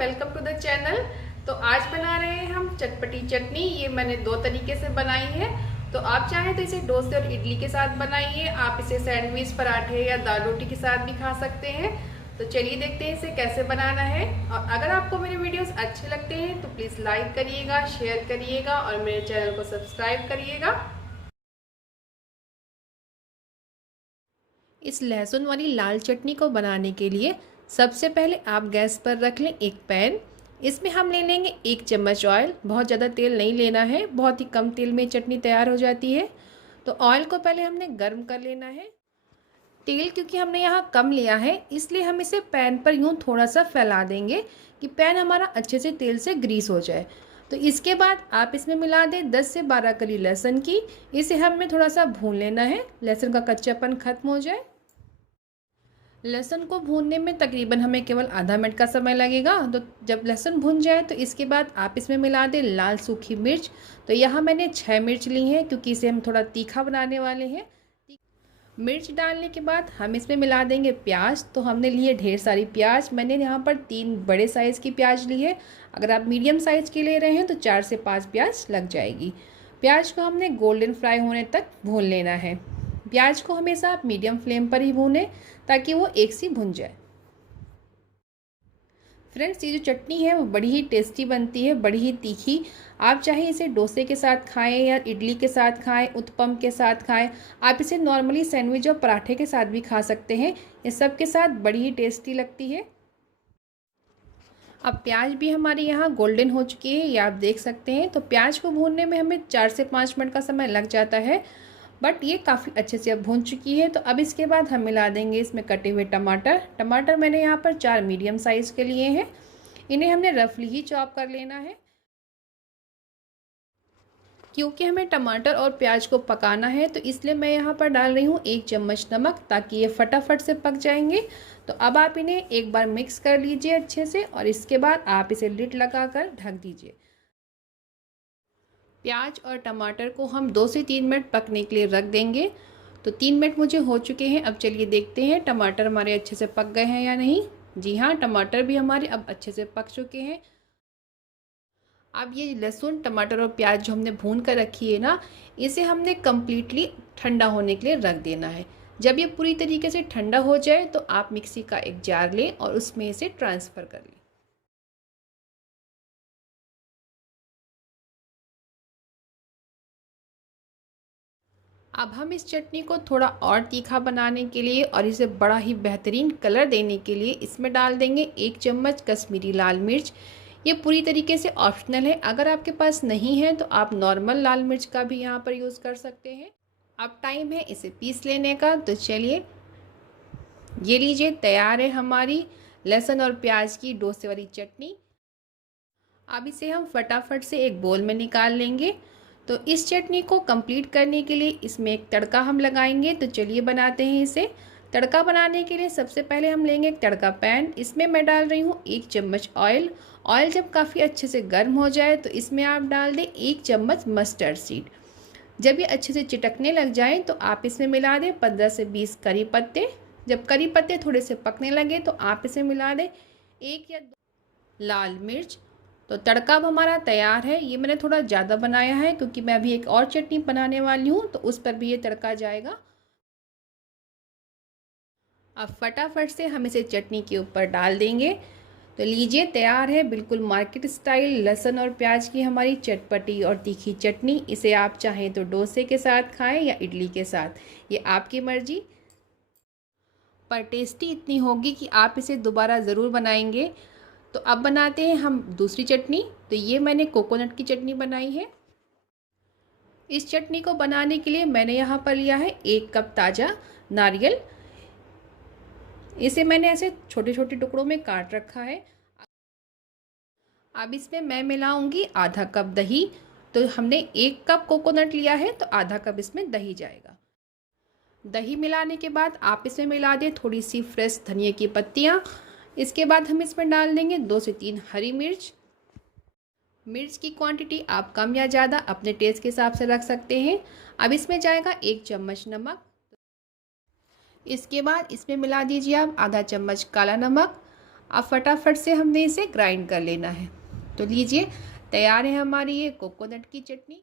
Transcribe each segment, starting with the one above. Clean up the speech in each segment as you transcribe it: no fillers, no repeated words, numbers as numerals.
Welcome to the channel. तो आज बना रहे हैं हम चटपटी चटनी। ये मैंने दो तरीके से बनाई है। तो आप चाहें तो इसे डोसे और इडली के साथ बनाइए। आप इसे सैंडविच, पराठे या दाल रोटी के साथ भी खा सकते हैं। तो चलिए देखते हैं इसे कैसे बनाना है। और अगर आपको मेरे वीडियोस अच्छे लगते हैं तो प्लीज़ लाइक करिएगा, शेयर करिएगा और मेरे चैनल को सब्सक्राइब करिएगा। इस लहसुन वाली लाल चटनी को बनाने के लिए सबसे पहले आप गैस पर रख लें एक पैन। इसमें हम ले लेंगे 1 चम्मच ऑयल। बहुत ज़्यादा तेल नहीं लेना है, बहुत ही कम तेल में चटनी तैयार हो जाती है। तो ऑयल को पहले हमने गर्म कर लेना है। तेल क्योंकि हमने यहाँ कम लिया है इसलिए हम इसे पैन पर यूँ थोड़ा सा फैला देंगे कि पैन हमारा अच्छे से तेल से ग्रीस हो जाए। तो इसके बाद आप इसमें मिला दें 10 से 12 कली लहसुन की। इसे हमें थोड़ा सा भून लेना है, लहसुन का कच्चापन खत्म हो जाए। लहसुन को भूनने में तकरीबन हमें केवल आधा मिनट का समय लगेगा। तो जब लहसुन भून जाए तो इसके बाद आप इसमें मिला दें लाल सूखी मिर्च। तो यहाँ मैंने 6 मिर्च ली हैं क्योंकि इसे हम थोड़ा तीखा बनाने वाले हैं। मिर्च डालने के बाद हम इसमें मिला देंगे प्याज। तो हमने लिए ढेर सारी प्याज। मैंने यहाँ पर 3 बड़े साइज़ की प्याज ली है। अगर आप मीडियम साइज़ की ले रहे हैं तो 4 से 5 प्याज लग जाएगी। प्याज को हमने गोल्डन फ्राई होने तक भून लेना है। प्याज को हमेशा आप मीडियम फ्लेम पर ही भूनें ताकि वो एक सी भुन जाए। फ्रेंड्स, ये जो चटनी है वो बड़ी ही टेस्टी बनती है, बड़ी ही तीखी। आप चाहे इसे डोसे के साथ खाएं या इडली के साथ खाएं, उत्पम के साथ खाएं। आप इसे नॉर्मली सैंडविच और पराठे के साथ भी खा सकते हैं। ये सब के साथ बड़ी ही टेस्टी लगती है। अब प्याज भी हमारी यहाँ गोल्डन हो चुकी है, ये आप देख सकते हैं। तो प्याज को भूनने में हमें 4 से 5 मिनट का समय लग जाता है, बट ये काफ़ी अच्छे से अब भून चुकी है। तो अब इसके बाद हम मिला देंगे इसमें कटे हुए टमाटर मैंने यहाँ पर 4 मीडियम साइज़ के लिए हैं। इन्हें हमने रफली ही चॉप कर लेना है। क्योंकि हमें टमाटर और प्याज को पकाना है तो इसलिए मैं यहाँ पर डाल रही हूँ 1 चम्मच नमक, ताकि ये फटाफट से पक जाएंगे। तो अब आप इन्हें एक बार मिक्स कर लीजिए अच्छे से और इसके बाद आप इसे लिड लगाकर ढक दीजिए। प्याज और टमाटर को हम 2 से 3 मिनट पकने के लिए रख देंगे। तो 3 मिनट मुझे हो चुके हैं। अब चलिए देखते हैं टमाटर हमारे अच्छे से पक गए हैं या नहीं। जी हाँ, टमाटर भी हमारे अब अच्छे से पक चुके हैं। अब ये लहसुन, टमाटर और प्याज जो हमने भून कर रखी है ना, इसे हमने कम्प्लीटली ठंडा होने के लिए रख देना है। जब ये पूरी तरीके से ठंडा हो जाए तो आप मिक्सी का एक जार लें और उसमें इसे ट्रांसफ़र कर लें। अब हम इस चटनी को थोड़ा और तीखा बनाने के लिए और इसे बड़ा ही बेहतरीन कलर देने के लिए इसमें डाल देंगे 1 चम्मच कश्मीरी लाल मिर्च। ये पूरी तरीके से ऑप्शनल है, अगर आपके पास नहीं है तो आप नॉर्मल लाल मिर्च का भी यहाँ पर यूज़ कर सकते हैं। अब टाइम है इसे पीस लेने का। तो चलिए, ये लीजिए, तैयार है हमारी लहसुन और प्याज की डोसे वाली चटनी। अब इसे हम फटाफट से एक बोल में निकाल लेंगे। तो इस चटनी को कंप्लीट करने के लिए इसमें एक तड़का हम लगाएंगे। तो चलिए बनाते हैं इसे। तड़का बनाने के लिए सबसे पहले हम लेंगे एक तड़का पैन। इसमें मैं डाल रही हूँ 1 चम्मच ऑयल। ऑयल जब काफ़ी अच्छे से गर्म हो जाए तो इसमें आप डाल दें 1 चम्मच मस्टर्ड सीड। जब ये अच्छे से चिटकने लग जाए तो आप इसमें मिला दें 15 से 20 करी पत्ते। जब करी पत्ते थोड़े से पकने लगे तो आप इसे मिला दें 1 या 2 लाल मिर्च। तो तड़का अब हमारा तैयार है। ये मैंने थोड़ा ज़्यादा बनाया है क्योंकि मैं अभी एक और चटनी बनाने वाली हूँ, तो उस पर भी ये तड़का जाएगा। अब फटाफट से हम इसे चटनी के ऊपर डाल देंगे। तो लीजिए, तैयार है बिल्कुल मार्केट स्टाइल लहसुन और प्याज की हमारी चटपटी और तीखी चटनी। इसे आप चाहें तो डोसे के साथ खाएं या इडली के साथ, ये आपकी मर्जी। पर टेस्टी इतनी होगी कि आप इसे दोबारा ज़रूर बनाएंगे। तो अब बनाते हैं हम दूसरी चटनी। तो ये मैंने कोकोनट की चटनी बनाई है। इस चटनी को बनाने के लिए मैंने यहाँ पर लिया है 1 कप ताज़ा नारियल। इसे मैंने ऐसे छोटे छोटे टुकड़ों में काट रखा है। अब इसमें मैं मिलाऊंगी आधा कप दही। तो हमने 1 कप कोकोनट लिया है तो आधा कप इसमें दही जाएगा। दही मिलाने के बाद आप इसमें मिला दें थोड़ी सी फ्रेश धनिया की पत्तियाँ। इसके बाद हम इसमें डाल देंगे 2 से 3 हरी मिर्च। मिर्च की क्वांटिटी आप कम या ज़्यादा अपने टेस्ट के हिसाब से रख सकते हैं। अब इसमें जाएगा 1 चम्मच नमक। इसके बाद इसमें मिला दीजिए आप आधा चम्मच काला नमक, अब फटाफट से हमने इसे ग्राइंड कर लेना है। तो लीजिए, तैयार है हमारी ये कोकोनट की चटनी।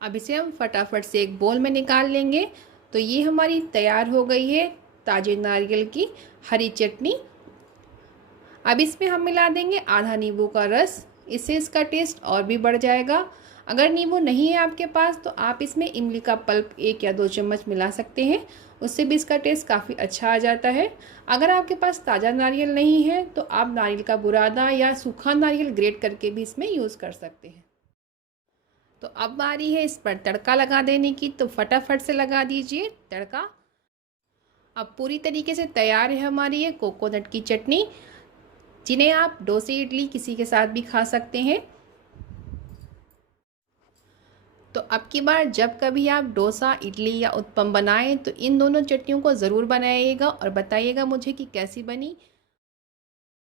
अब इसे हम फटाफट से एक बोल में निकाल लेंगे। तो ये हमारी तैयार हो गई है ताजे नारियल की हरी चटनी। अब इसमें हम मिला देंगे आधा नींबू का रस, इससे इसका टेस्ट और भी बढ़ जाएगा। अगर नींबू नहीं है आपके पास तो आप इसमें इमली का पल्प 1 या 2 चम्मच मिला सकते हैं, उससे भी इसका टेस्ट काफ़ी अच्छा आ जाता है। अगर आपके पास ताज़ा नारियल नहीं है तो आप नारियल का बुरादा या सूखा नारियल ग्रेट करके भी इसमें यूज़ कर सकते हैं। तो अब बारी है इस पर तड़का लगा देने की, तो फटाफट से लगा दीजिए तड़का। अब पूरी तरीके से तैयार है हमारी ये कोकोनट की चटनी, जिन्हें आप डोसे इडली किसी के साथ भी खा सकते हैं। तो अब की बार जब कभी आप डोसा, इडली या उत्पम बनाएं तो इन दोनों चटनियों को ज़रूर बनाइएगा और बताइएगा मुझे कि कैसी बनी।